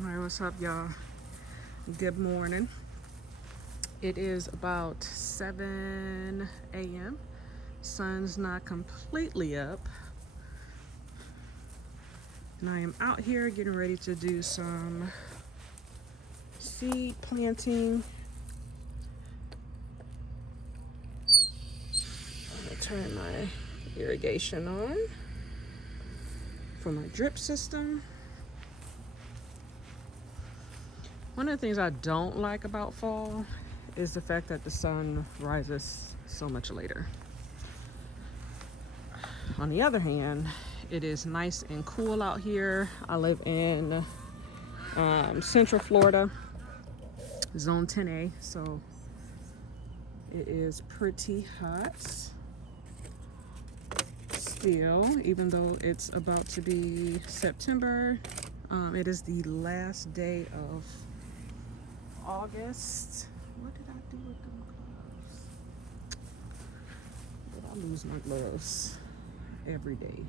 All right, what's up, y'all? Good morning. It is about 7 a.m. Sun's not completely up, and I am out here getting ready to do some seed planting. I'm gonna turn my irrigation on for my drip system. One of the things I don't like about fall is the fact that the sun rises so much later. On the other hand, it is nice and cool out here. I live in Central Florida, Zone 10A, so it is pretty hot still, even though it's about to be September. It is the last day of August. What did I do with them gloves? Did I lose my gloves? Every day.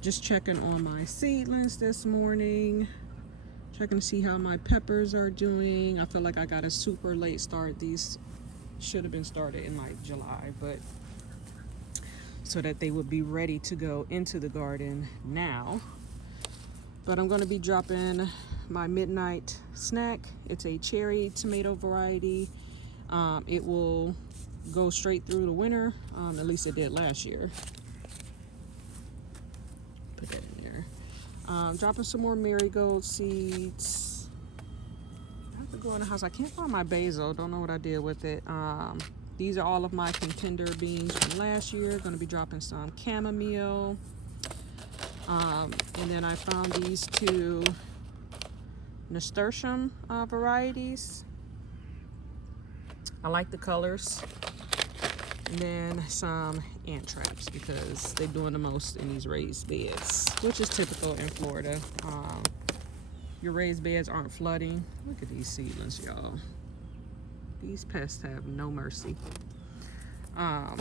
Just checking on my seedlings this morning, checking to see how my peppers are doing. I feel like I got a super late start. These should have been started in like July, but so that they would be ready to go into the garden now. But I'm going to be dropping my midnight snack. It's a cherry tomato variety. It will go straight through the winter. At least it did last year. Put that in there. Dropping some more marigold seeds. I have to go in the house. I can't find my basil. Don't know what I did with it. These are all of my contender beans from last year. Going to be dropping some chamomile. And then I found these two nasturtium varieties. I like the colors. And then some ant traps because they're doing the most in these raised beds, which is typical in Florida. Your raised beds aren't flooding. Look at these seedlings, y'all. These pests have no mercy. What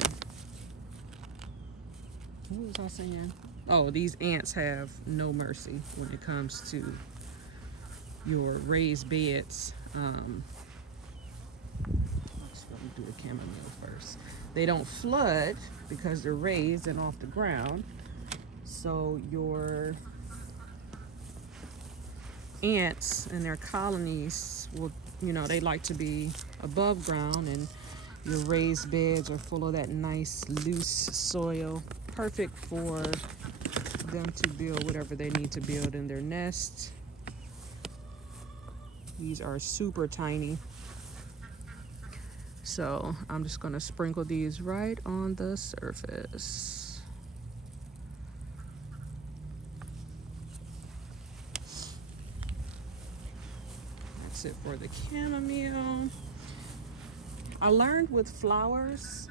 was I saying? Oh, these ants have no mercy when it comes to your raised beds. Let's do the chamomile first. They don't flood because they're raised and off the ground. So your ants and their colonies will, they like to be above ground, and your raised beds are full of that nice loose soil, perfect for them to build whatever they need to build in their nest. These are super tiny. So I'm just going to sprinkle these right on the surface. That's it for the chamomile. I learned with flowers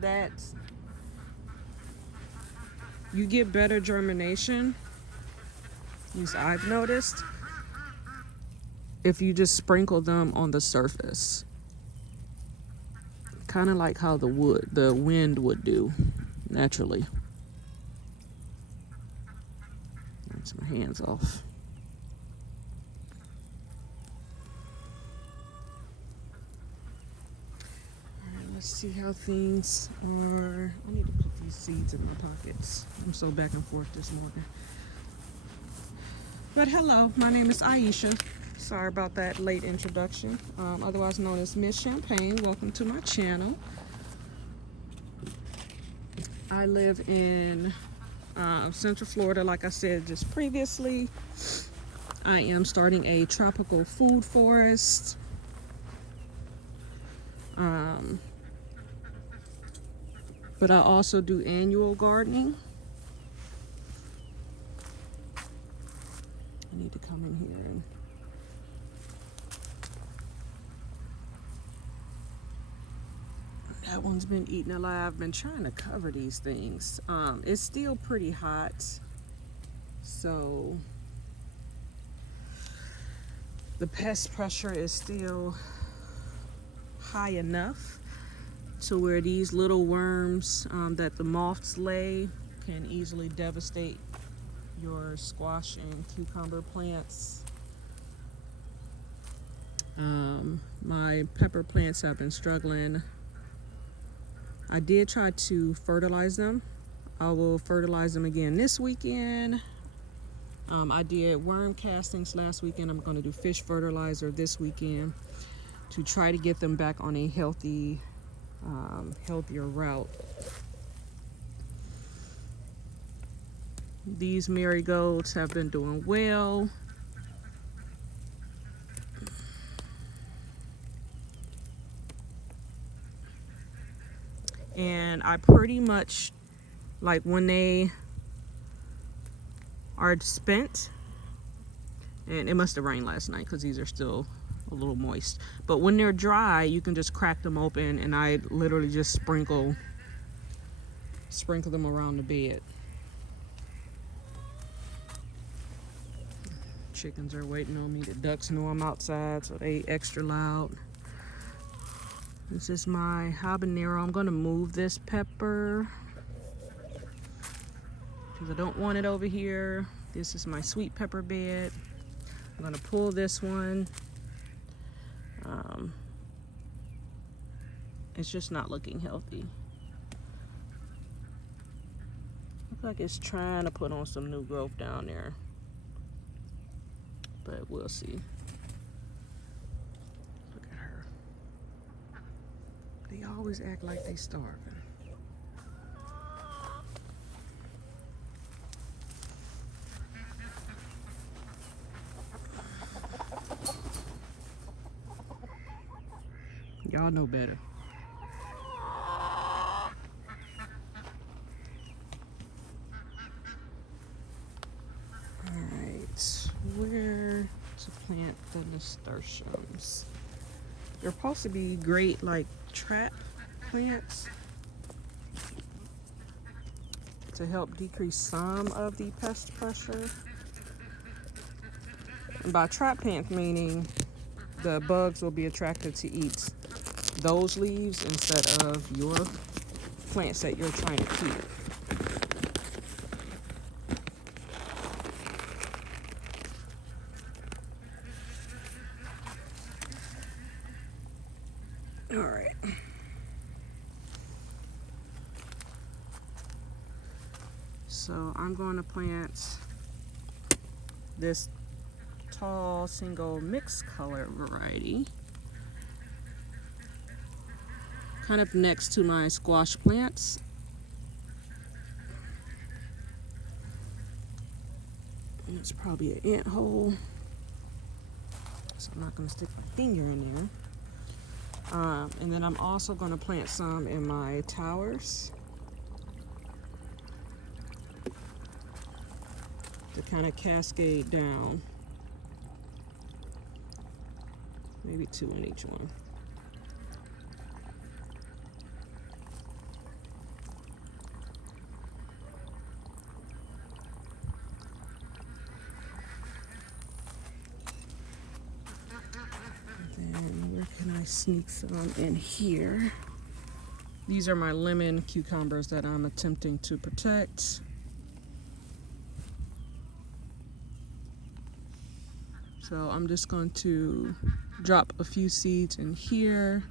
that you get better germination, at least I've noticed, if you just sprinkle them on the surface. Kind of like how the wind would do naturally. Rinse my hands off. Alright, let's see how things are. I need to put these seeds in my pockets. I'm so back and forth this morning. But hello, my name is Aisha. Sorry about that late introduction. Otherwise known as Miss Champagne. Welcome to my channel. I live in Central Florida, like I said just previously. I am starting a tropical food forest. But I also do annual gardening. I need to come in here and that one's been eaten alive. I've been trying to cover these things. It's still pretty hot, so the pest pressure is still high enough to where these little worms that the moths lay can easily devastate your squash and cucumber plants. My pepper plants have been struggling. I did try to fertilize them. I will fertilize them again this weekend. I did worm castings last weekend. I'm going to do fish fertilizer this weekend to try to get them back on a healthier route. These marigolds have been doing well. And I pretty much, like, when they are spent, and it must have rained last night because these are still a little moist, but when they're dry you can just crack them open, and I literally just sprinkle them around the bed. Chickens are waiting on me. The ducks know I'm outside, so they extra loud. This is my habanero. I'm gonna move this pepper because I don't want it over here. This is my sweet pepper bed. I'm gonna pull this one. It's just not looking healthy. Looks like it's trying to put on some new growth down there, but we'll see. Look at her. They always act like they starving. Y'all know better. Alright, where to plant the nasturtiums? They're supposed to be great, like, trap plants to help decrease some of the pest pressure. And by trap plants, meaning the bugs will be attracted to eat those leaves instead of your plants that you're trying to keep. All right. So I'm going to plant this tall single mixed color variety kind of next to my squash plants. And it's probably an ant hole, so I'm not going to stick my finger in there. And then I'm also going to plant some in my towers to kind of cascade down. Maybe 2 in each one. And then where can I sneak some in here? These are my lemon cucumbers that I'm attempting to protect. So I'm just going to drop a few seeds in here.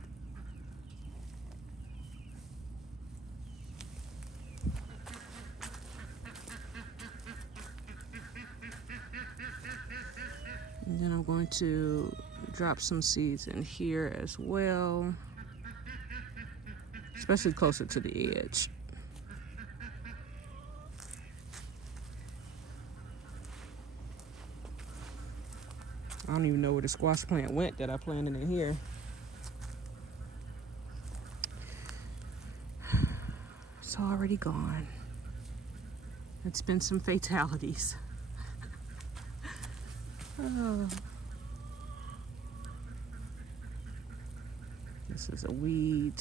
And then I'm going to drop some seeds in here as well, especially closer to the edge. I don't even know where the squash plant went that I planted in here. It's already gone. It's been some fatalities. Oh. This is a weed.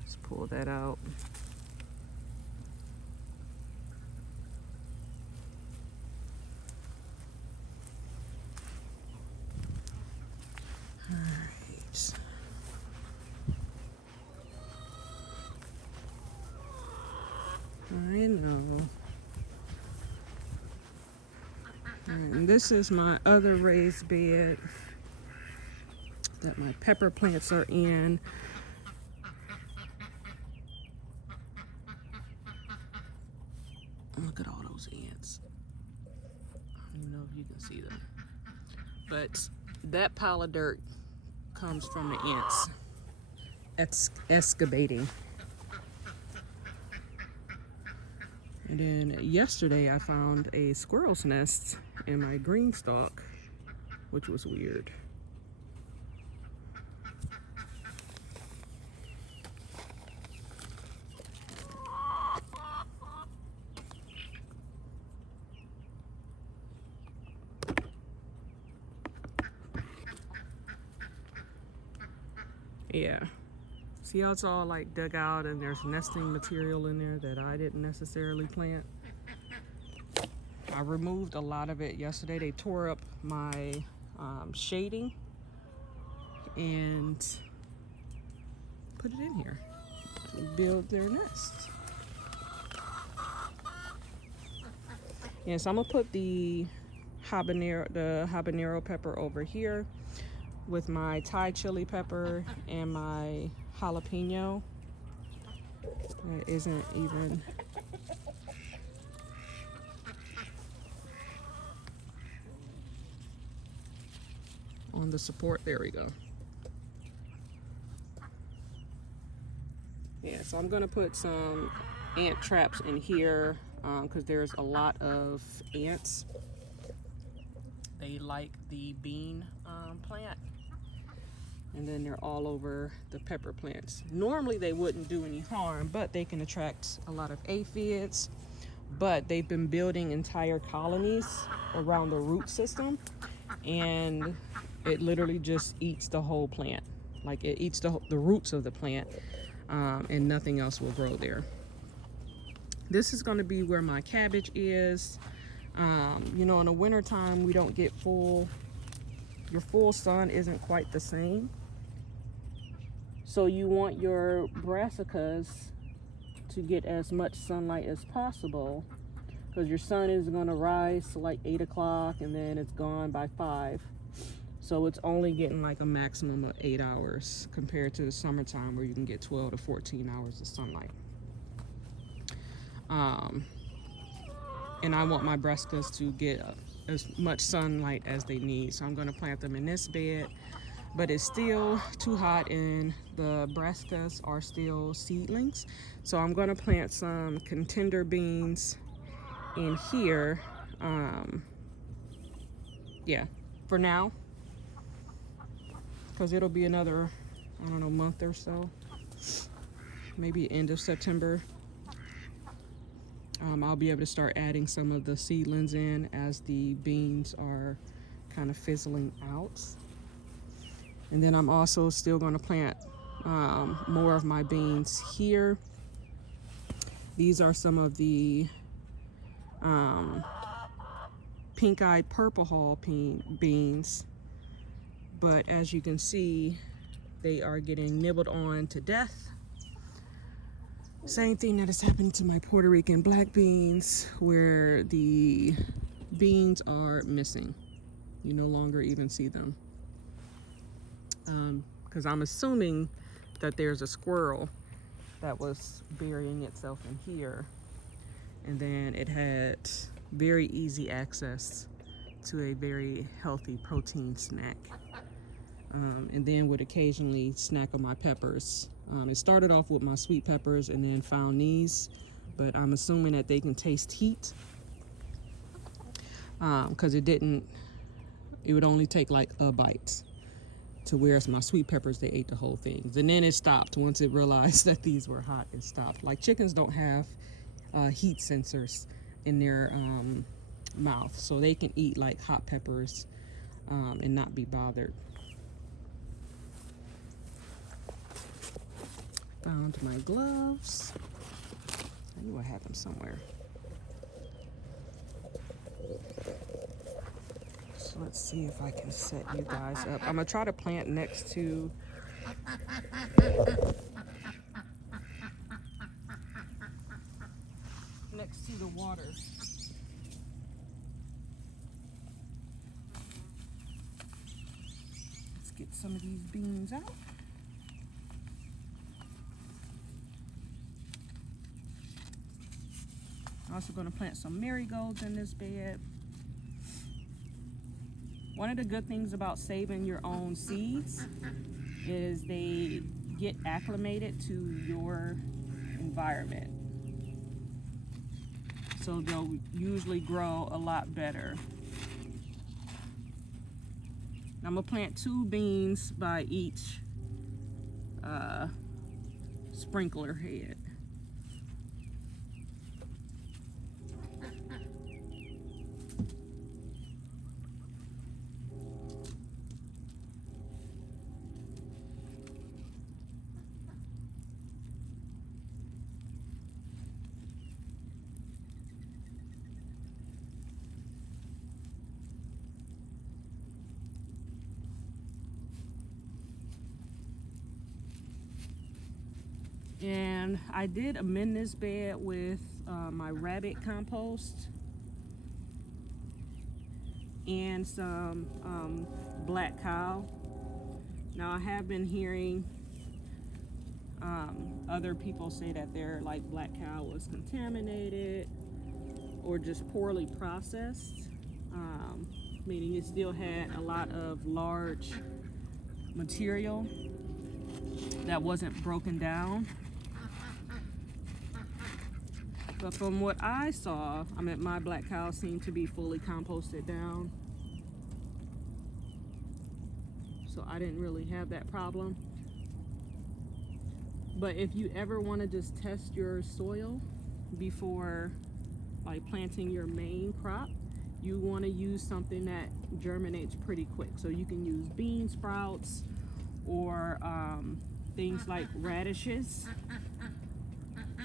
Let's pull that out. Alright. I know. And this is my other raised bed that my pepper plants are in. Look at all those ants. I don't even know if you can see them. But that pile of dirt comes from the ants excavating. And then yesterday I found a squirrel's nest in my green stalk, which was weird. Yeah. See how it's all like dug out and there's nesting material in there that I didn't necessarily plant. I removed a lot of it yesterday. They tore up my shading and put it in here to build their nest. Yeah, so I'm gonna put the habanero pepper over here with my Thai chili pepper and my jalapeno. That isn't even on the support. There we go. Yeah, so I'm gonna put some ant traps in here because there's a lot of ants. They like the bean plant, and then they're all over the pepper plants. Normally they wouldn't do any harm, but they can attract a lot of aphids. But they've been building entire colonies around the root system, and it literally just eats the whole plant. Like it eats the roots of the plant, and nothing else will grow there. This is going to be where my cabbage is. You know, in the wintertime we don't get your full sun isn't quite the same. So you want your brassicas to get as much sunlight as possible, because your sun is going to rise to like 8 o'clock and then it's gone by 5. So it's only getting like a maximum of 8 hours compared to the summertime where you can get 12 to 14 hours of sunlight. And I want my brassicas to get as much sunlight as they need. So I'm going to plant them in this bed, but it's still too hot and the brassicas are still seedlings. So I'm going to plant some contender beans in here. Yeah, for now, because it'll be another, I don't know, month or so, maybe end of September. I'll be able to start adding some of the seedlings in as the beans are kind of fizzling out. And then I'm also still going to plant more of my beans here. These are some of the pink-eyed purple hull beans, but as you can see, they are getting nibbled on to death. Same thing that is happening to my Puerto Rican black beans, where the beans are missing. You no longer even see them. Because I'm assuming that there's a squirrel that was burying itself in here, and then it had very easy access to a very healthy protein snack, and then would occasionally snack on my peppers. It started off with my sweet peppers and then found these, but I'm assuming that they can taste heat, because it would only take like a bite, to whereas my sweet peppers, they ate the whole thing. And then it stopped. Once it realized that these were hot, it stopped. Like chickens don't have heat sensors in their mouth, so they can eat like hot peppers and not be bothered. Found my gloves. I knew I had them somewhere. So let's see if I can set you guys up. I'm gonna try to plant next to the water. get some of these beans out. I'm also going to plant some marigolds in this bed. One of the good things about saving your own seeds is they get acclimated to your environment. So they'll usually grow a lot better. I'm gonna plant 2 beans by each sprinkler head. And I did amend this bed with my rabbit compost and some black cow. Now I have been hearing other people say that their black cow was contaminated or just poorly processed, meaning it still had a lot of large material that wasn't broken down. But from what I saw, my black cow seemed to be fully composted down. So I didn't really have that problem. But if you ever want to just test your soil before planting your main crop, you want to use something that germinates pretty quick. So you can use bean sprouts or things like radishes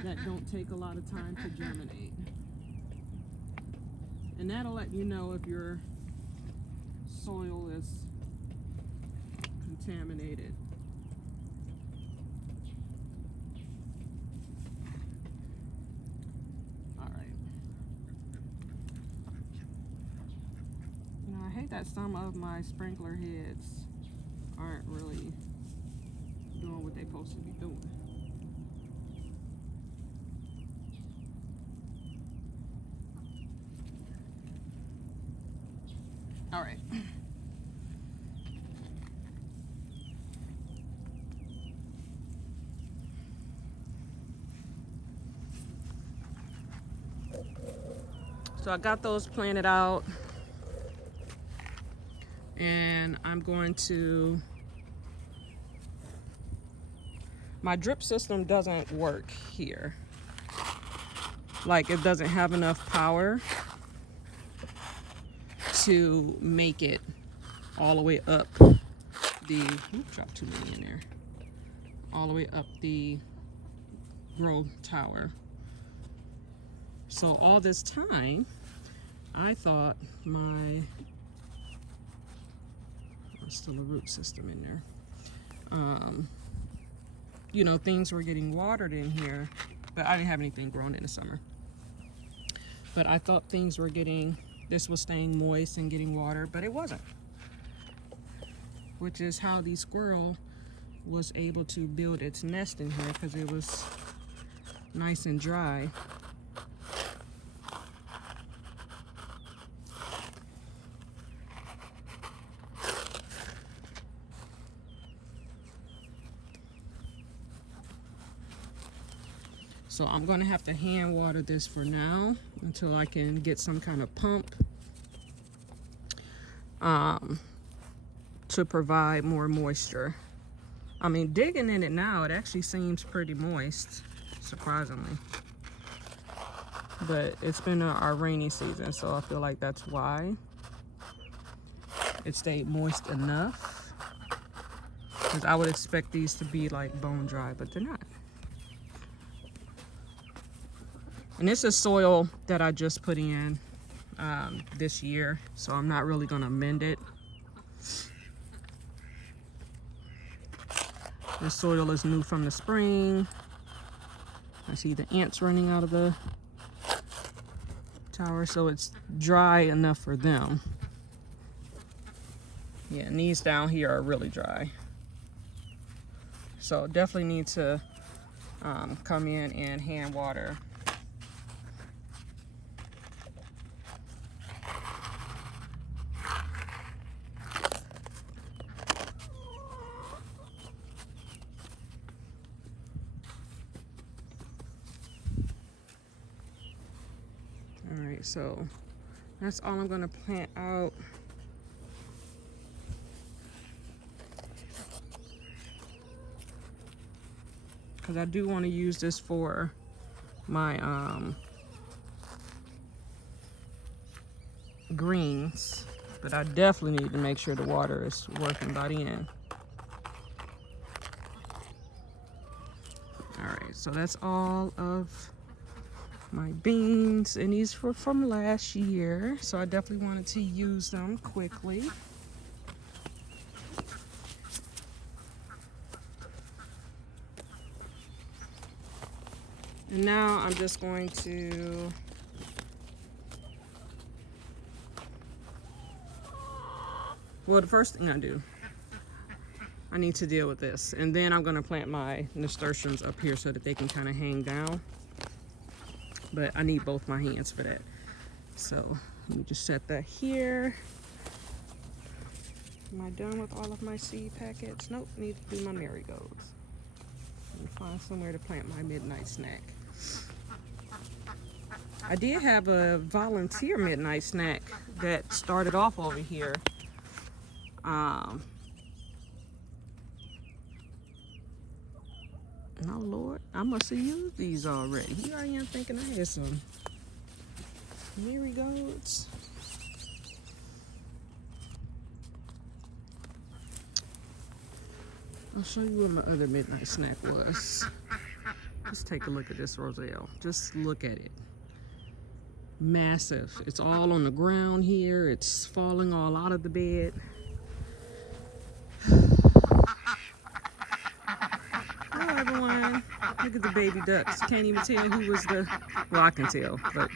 that don't take a lot of time to germinate. And that'll let you know if your soil is contaminated. All right. Now I hate that some of my sprinkler heads aren't really doing what they're supposed to be doing. All right. So I got those planted out, and I'm going to, my drip system doesn't work here. It doesn't have enough power to make it all the way up dropped too many in there, all the way up the grow tower. So all this time I thought there's still a root system in there, things were getting watered in here, but I didn't have anything grown in the summer. But I thought this was staying moist and getting water, but it wasn't. Which is how the squirrel was able to build its nest in here, because it was nice and dry. So I'm going to have to hand water this for now until I can get some kind of pump to provide more moisture. Digging in it now, it actually seems pretty moist, surprisingly. But it's been our rainy season, so I feel like that's why it stayed moist enough. Because I would expect these to be bone dry, but they're not. And this is soil that I just put in this year, so I'm not really gonna amend it. This soil is new from the spring. I see the ants running out of the tower, so it's dry enough for them. Yeah, and these down here are really dry. So definitely need to come in and hand water. All right, so that's all I'm gonna plant out. Because I do want to use this for my greens, but I definitely need to make sure the water is working by the end. All right, so that's all of my beans, and these were from last year, so I definitely wanted to use them quickly. And now I'm just going to well, the first thing I do, I need to deal with this, and then I'm going to plant my nasturtiums up here so that they can kind of hang down. But I need both my hands for that. So let me just set that here. Am I done with all of my seed packets? Nope, need to do my marigolds. Let me find somewhere to plant my midnight snack. I did have a volunteer midnight snack that started off over here. Oh Lord, I must have used these already. Here I am thinking I had some marigolds. I'll show you where my other midnight snack was. Just take a look at this roselle. Just look at it. Massive. It's all on the ground here. It's falling all out of the bed. Hello everyone. Look at the baby ducks. Can't even tell who was the, well, I can tell, but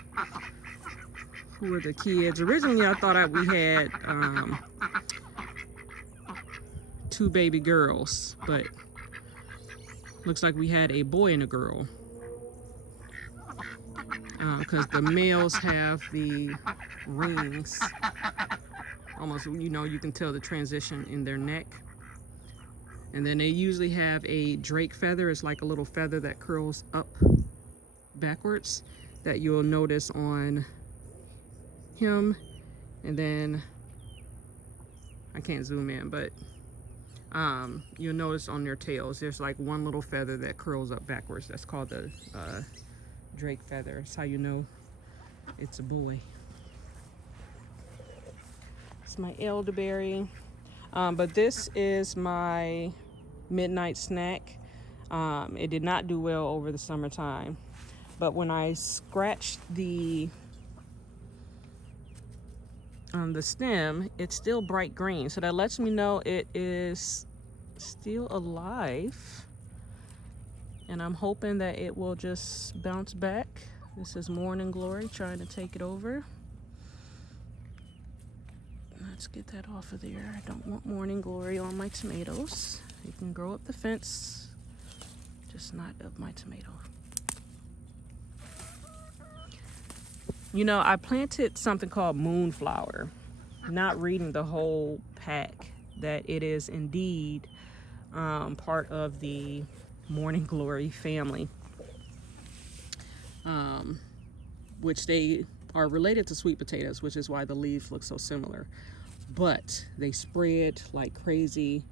who were the kids. Originally I thought we had 2 baby girls, but looks like we had a boy and a girl. Because the males have the rings. Almost, you know, you can tell the transition in their neck. And then they usually have a drake feather. It's like a little feather that curls up backwards that you'll notice on him. And then, I can't zoom in, but you'll notice on their tails, there's like one little feather that curls up backwards. That's called the drake feather. It's how you know it's a boy. It's my elderberry. But this is my midnight snack. It did not do well over the summertime. But when I scratched the stem, it's still bright green. So that lets me know it is still alive. And I'm hoping that it will just bounce back. This is Morning Glory trying to take it over. Let's get that off of there. I don't want Morning Glory on my tomatoes. It can grow up the fence, just not up my tomato. You know, I planted something called moonflower, not reading the whole pack that it is indeed part of the Morning Glory family, which they are related to sweet potatoes, which is why the leaves look so similar. But they spread like crazy.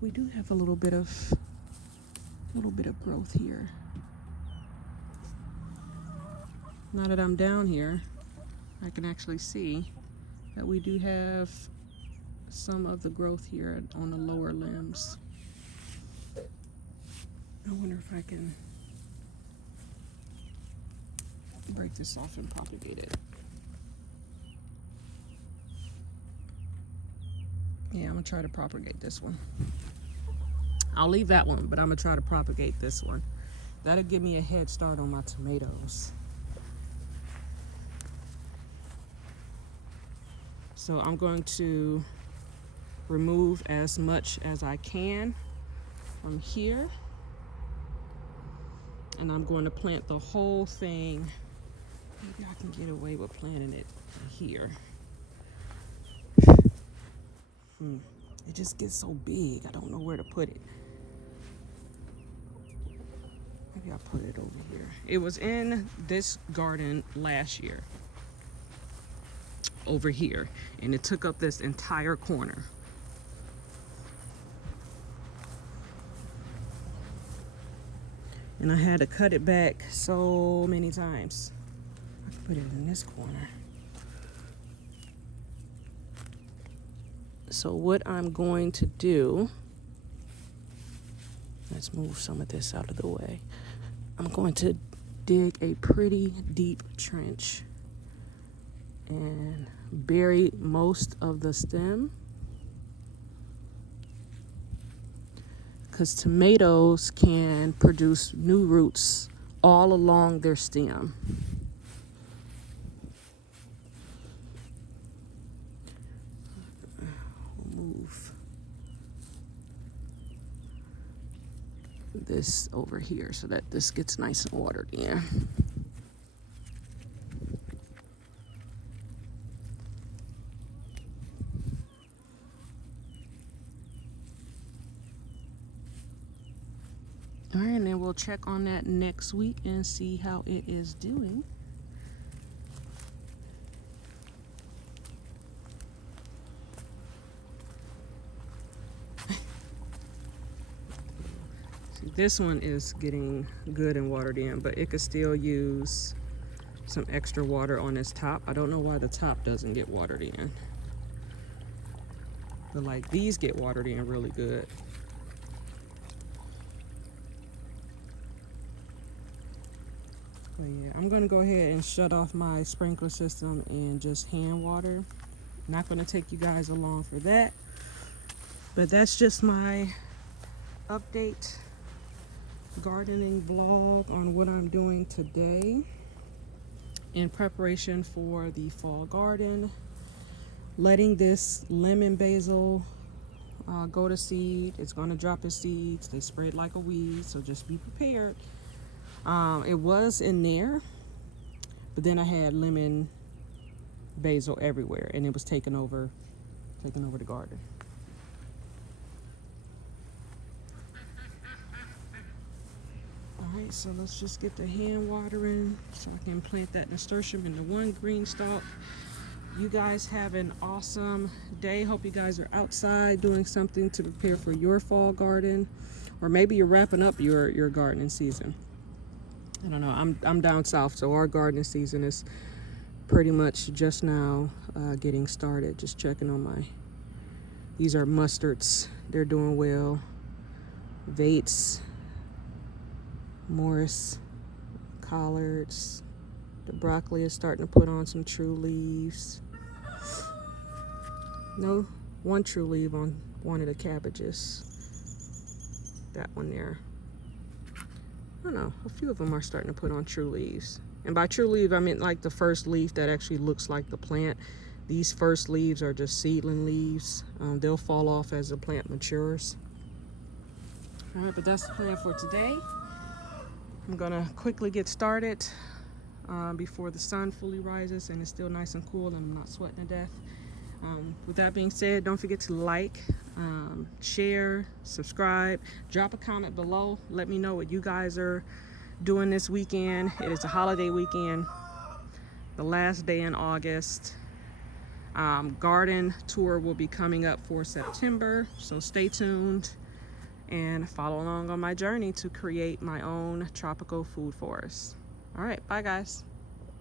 We do have a little bit of growth here. Now that I'm down here, I can actually see that we do have some of the growth here on the lower limbs. I wonder if I can break this off and propagate it. Yeah, I'm gonna try to propagate this one. I'll leave that one, but I'm gonna try to propagate this one. That'll give me a head start on my tomatoes. So I'm going to remove as much as I can from here. And I'm going to plant the whole thing. Maybe I can get away with planting it here. It just gets so big, I don't know where to put it. Maybe I'll put it over here. It was in this garden last year, over here, and it took up this entire corner. And I had to cut it back so many times. I could put it in this corner. So what I'm going to do, let's move some of this out of the way. I'm going to dig a pretty deep trench and bury most of the stem, because tomatoes can produce new roots all along their stem. Move this over here so that this gets nice and watered in. All right, and then we'll check on that next week and see how it is doing. See, this one is getting good and watered in, but it could still use some extra water on its top. I don't know why the top doesn't get watered in. But like these get watered in really good. But yeah, I'm gonna go ahead and shut off my sprinkler system and just hand water. Not gonna take you guys along for that, but that's just my update gardening vlog on what I'm doing today in preparation for the fall garden. Letting this lemon basil go to seed. It's gonna drop its seeds. They spread like a weed, so just be prepared. It was in there, but then I had lemon basil everywhere, and it was taking over the garden. All right, so let's just get the hand watering so I can plant that nasturtium in the one green stalk. You guys have an awesome day. Hope you guys are outside doing something to prepare for your fall garden, or maybe you're wrapping up your gardening season. I don't know. I'm down south, so our gardening season is pretty much just now getting started. Just checking on these are mustards. They're doing well. Vates, Morris, collards. The broccoli is starting to put on some true leaves. No, one true leaf on one of the cabbages. That one there. I don't know, a few of them are starting to put on true leaves. And by true leaf, I mean like the first leaf that actually looks like the plant. These first leaves are just seedling leaves. They'll fall off as the plant matures. All right, but that's the plan for today. I'm gonna quickly get started before the sun fully rises and it's still nice and cool and I'm not sweating to death. With that being said, don't forget to like, share, subscribe, drop a comment below. Let me know what you guys are doing this weekend. It is a holiday weekend, the last day in August. Garden tour will be coming up for September, so stay tuned and follow along on my journey to create my own tropical food forest. All right, bye guys.